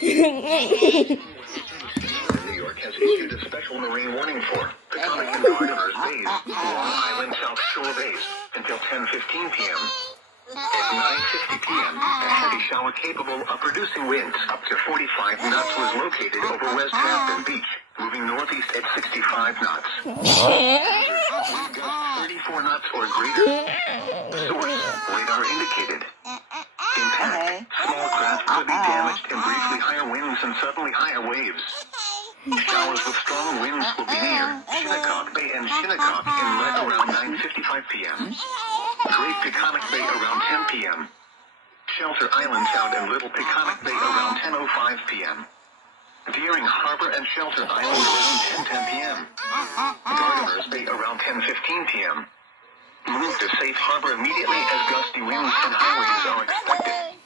New York has issued a special marine warning for Potomac and Gardeners Bays, Long Island South Shore Bays, until 10:15 p.m. At 9:50 p.m., a heavy shower capable of producing winds up to 45 knots was located over West Hampton Beach, moving northeast at 65 knots. Wind gusts 34 knots or greater. Source, radar indicated. Impact, small craft could be damaged and briefly higher winds and suddenly higher waves. Showers with strong winds will be near Shinnecock Bay and Shinnecock Inlet around 9:55 p.m. Great Peconic Bay around 10 p.m. Shelter Island Sound and Little Peconic Bay around 10:05 p.m. Deering Harbor and Shelter Island around 10:10 p.m. Gardeners Bay around 10:15 p.m. Move to safe harbor immediately as gusty winds and high waves are expected.